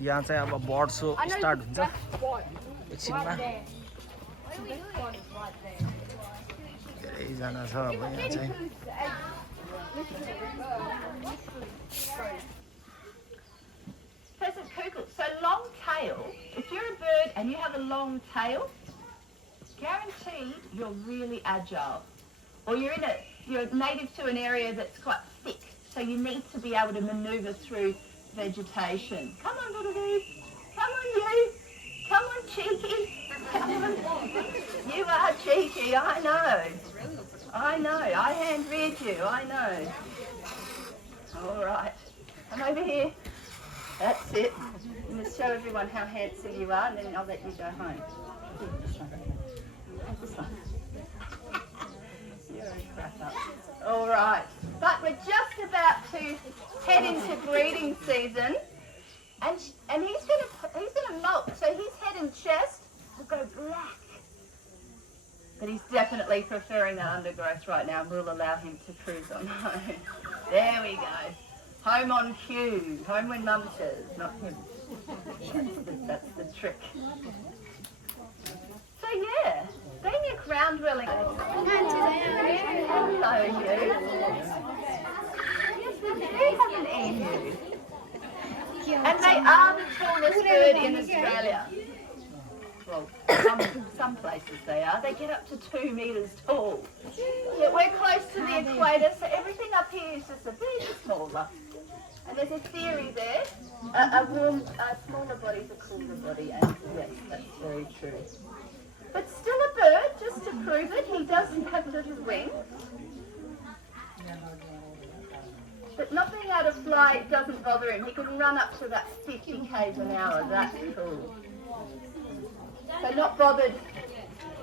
यहाँ चाहिँ अब बर्ड सो स्टार्ट हुन्छ एकछिनमा धेरैजना छ अब यहाँ चाहिँ Pheasant cuckoo. So long tail, if you're a bird and you have a long tail, guaranteed you're really agile. Or you're native to an area that's quite thick, so you need to be able to manoeuvre through vegetation. Come on, little dude. Come on, you. Come on, cheeky. Come on. You are cheeky, I know. I know. I hand-reared you, I know. All right. Come over here. That's it. I'm going to show everyone how handsome you are, and then I'll let you go home. This one. This one. You're a crap up. All right. But we're just about to head into breeding season, and he's gonna molt. So his head and chest will go black. But he's definitely preferring that undergrowth right now, and we'll allow him to cruise on home. There we go. Home on cue. Home when mum says, not him. That's the trick. So yeah, being a ground dwelling. Hello, you. Yes, we do have an emu. And they are the tallest bird in Australia. Well, some places they are. They get up to 2 metres tall. Yet we're close to the equator, so everything up here is just a bit smaller. And there's a theory there. A smaller body is a cooler body, and yes, that's very true. But still a bird, just to prove it. He does have little wings. But not being able to fly doesn't bother him. He can run up to about 50 k's an hour. That's cool. So not bothered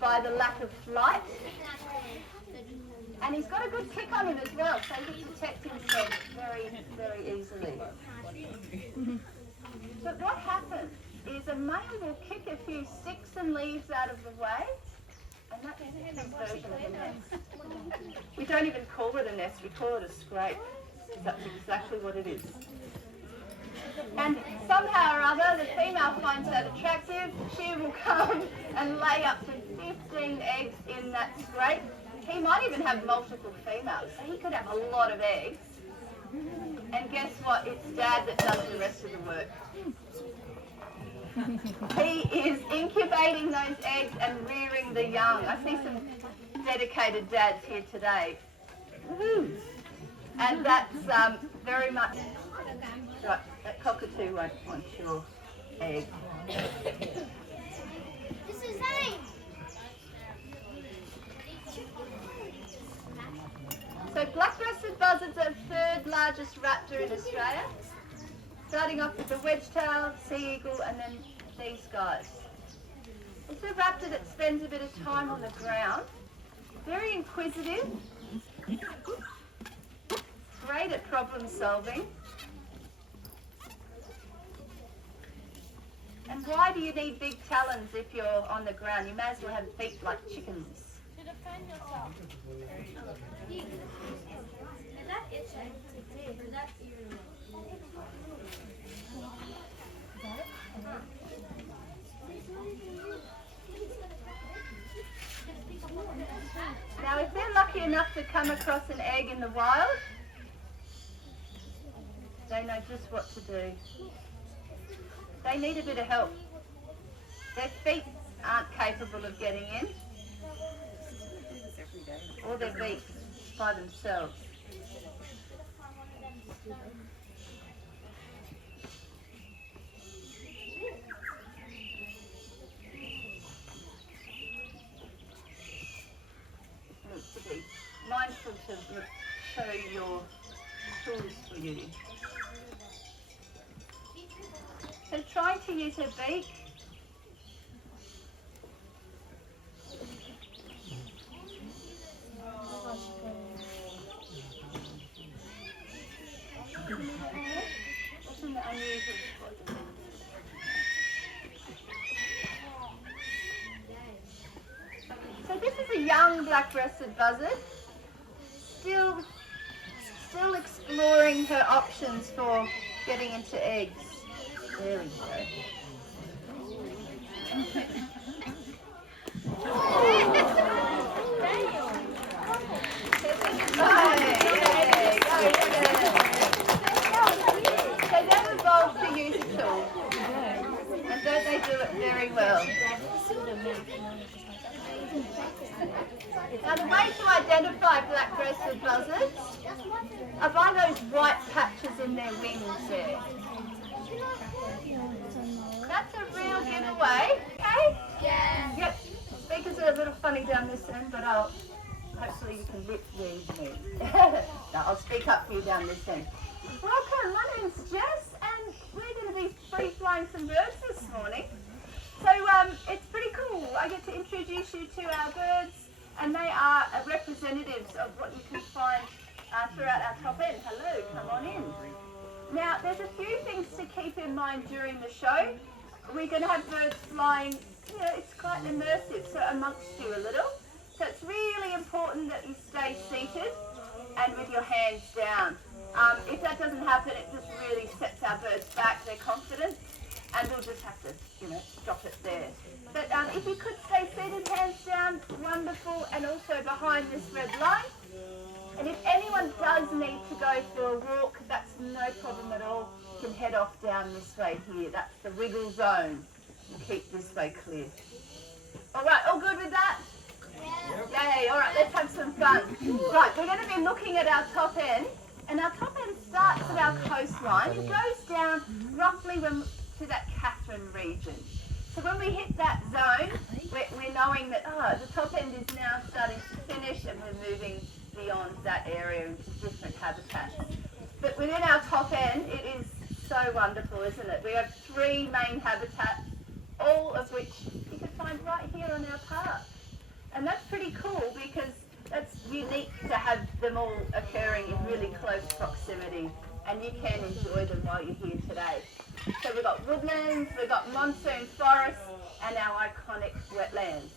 by the lack of flight. And he's got a good kick on him as well, so he protects himself very, very easily. But what happens is a male will kick a few sticks and leaves out of the way, and that's his version of a nest. We don't even call it a nest, we call it a scrape, because that's exactly what it is. And somehow or other, the female finds that attractive. She will come and lay up to 15 eggs in that scrape. He might even have multiple females, so he could have a lot of eggs. And guess what? It's Dad that does the rest of the work. He is incubating those eggs and rearing the young. I see some dedicated dads here today. Woo-hoo. And that's very much... Right, that cockatoo won't want your egg. This is Zane. So black-breasted buzzards are the third largest raptor in Australia. Starting off with the wedge-tail, sea eagle, and then these guys. It's a raptor that spends a bit of time on the ground. Very inquisitive. Great at problem solving. And why do you need big talons if you're on the ground? You may as well have feet like chickens. To defend yourself. Is that itching? Or that's Now, if they're lucky enough to come across an egg in the wild, they know just what to do. They need a bit of help. Their feet aren't capable of getting in, or their beaks by themselves. To be mindful to show your tools for you. So trying to use her beak. Wasn't that unusual? So this is a young black-breasted buzzard, still exploring her options for getting into eggs. There we go. So they've evolved to use a tool. And don't they do it very well? Now the way to identify black-breasted buzzards are by those white patches in their wings there. That's a real giveaway, okay? Yeah. Yep. Speakers are a little funny down this end, but hopefully you can lip read me. No, I'll speak up for you down this end. Welcome, my name's Jess, and we're going to be free-flying some birds this morning. So it's pretty cool. I get to introduce you to our birds, and they are representatives of what you can find throughout our top end. Hello, come on in. Now, there's a few things to keep in mind during the show. We're going to have birds flying, it's quite immersive, so amongst you a little. So it's really important that you stay seated and with your hands down. If that doesn't happen, it just really sets our birds back, their confidence, and we'll just have to, stop it there. But if you could stay seated, hands down, wonderful, and also behind this red line. And if anyone does need to go for a walk, that's no problem at all. You can head off down this way here. That's the wiggle zone. And keep this way clear. All right, all good with that? Yeah. Yay, all right, let's have some fun. Right, we're going to be looking at our top end. And our top end starts at our coastline. It goes down roughly to that Catherine region. So when we hit that zone, we're knowing that, the top end is now starting to finish and we're moving beyond that area into different habitats. But within our top end, it is so wonderful, isn't it? We have 3 main habitats, all of which you can find right here on our park. And that's pretty cool because that's unique to have them all occurring in really close proximity, and you can enjoy them while you're here today. So we've got woodlands, we've got monsoon forests, and our iconic wetlands.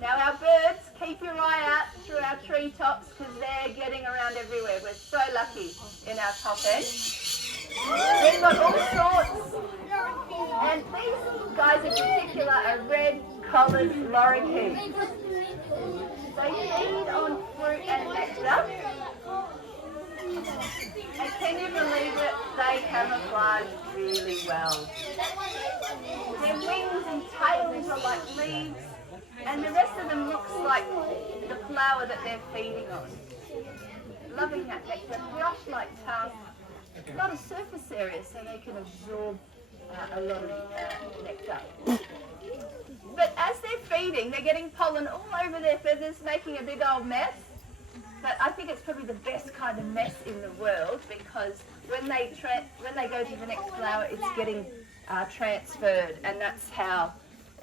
Now our birds, keep your eye out through our treetops because they're getting around everywhere. We're so lucky in our top end. We've got all sorts, and these guys in particular are red-collared lorikeets. They feed on fruit and nectar. And can you believe it? They camouflage really well. Their wings and tails are like leaves, and the rest of them looks like the flower that they're feeding on. Loving that nectar, brush-like tongue, a lot of surface area so they can absorb a lot of nectar. But as they're feeding, they're getting pollen all over their feathers, making a big old mess. But I think it's probably the best kind of mess in the world because when they go to the next flower, it's getting transferred, and that's how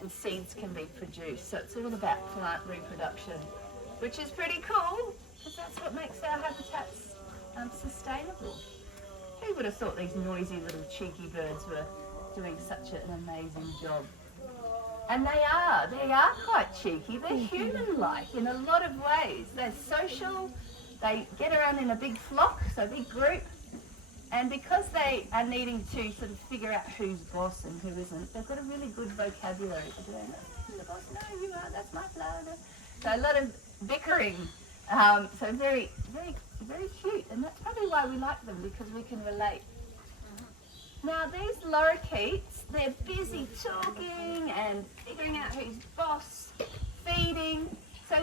seeds can be produced. So it's all about plant reproduction, which is pretty cool because that's what makes our habitats sustainable. Who would have thought these noisy little cheeky birds were doing such an amazing job? And they are quite cheeky. They're human-like in a lot of ways. They're social, they get around in a big flock, so a big group. And because they are needing to sort of figure out who's boss and who isn't, they've got a really good vocabulary. They're going, I'm the boss, no, you are, that's my flower. So a lot of bickering. So very, very, very cute. And that's probably why we like them, because we can relate. Now these lorikeets, they're busy talking and figuring out who's boss, feeding. So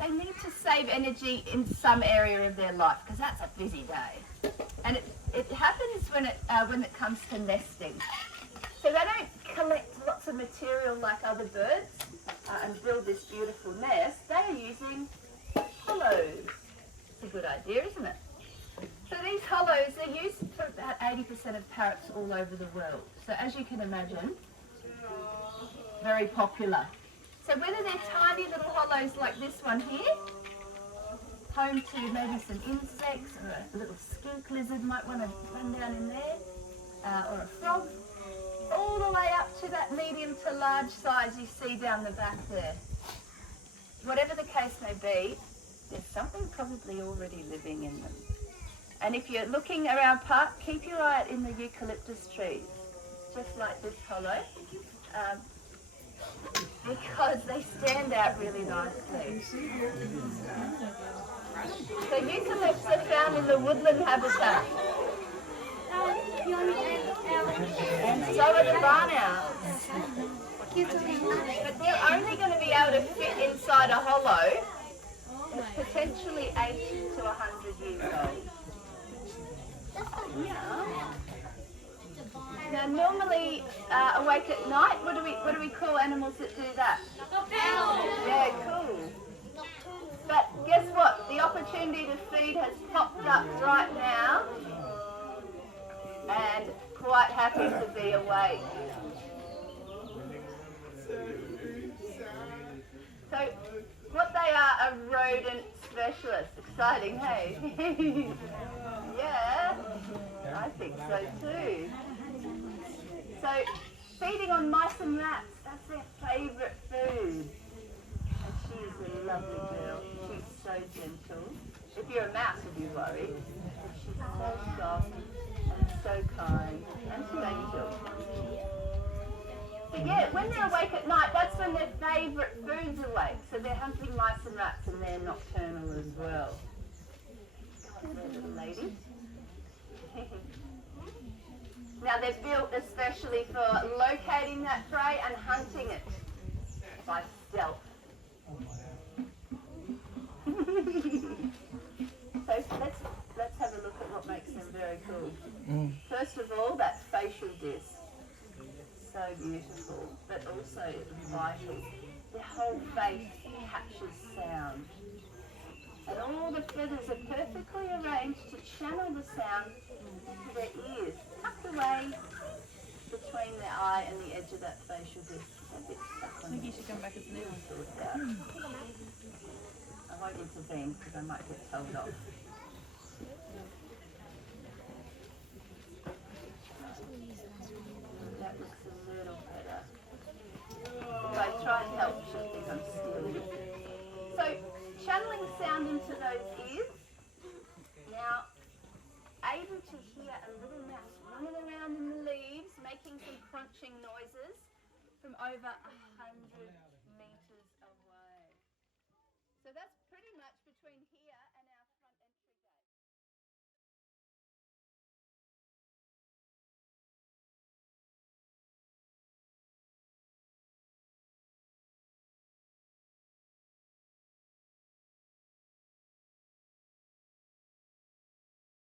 they need to save energy in some area of their life because that's a busy day. And it happens when it comes to nesting. So they don't collect lots of material like other birds and build this beautiful nest. They are using hollows. It's a good idea, isn't it? So these hollows, they're used for about 80% of parrots all over the world. So as you can imagine, very popular. So whether they're tiny little hollows like this one here, home to maybe some insects, or a little skink lizard might want to run down in there, or a frog, all the way up to that medium to large size you see down the back there. Whatever the case may be, there's something probably already living in them. And if you're looking around park, keep your eye out in the eucalyptus trees. just like this hollow, because they stand out really nicely. So eucalypts are found in the woodland habitat, and so are the barn owls. But they're only going to be able to fit inside a hollow that's potentially 80 to 100 years old. Now, normally awake at night, what do we call animals that do that? Yeah, cool. But guess what? The opportunity to feed has popped up right now, and quite happy to be awake. So, what they are rodent specialists. Exciting, hey? Yeah, I think so too. So, feeding on mice and rats, that's their favourite food. And she's a lovely girl. She's so gentle. If you're a mouse, you'll be worried. But she's so soft and so kind and so angel. So yeah, when they're awake at night, that's when their favourite food's awake. So they're hunting mice and rats, and they're nocturnal as well. There's a little lady. Now they're built especially for locating that prey and hunting it by stealth. So let's have a look at what makes them very cool. First of all, that facial disc. So beautiful, but also vital. Their whole face captures sound. And all the feathers are perfectly arranged to channel the sound to their ears, tucked away between their eye and the edge of that facial disc. I think you should come back as new. I won't intervene because I might get told off. That looks a little better. If I try and help, she'll think I'm stealing. So, channeling sound into those ears. Now, able to hear a little mouse running around in the leaves, making some crunching noises from over 100 metres away. So that's pretty much between here and our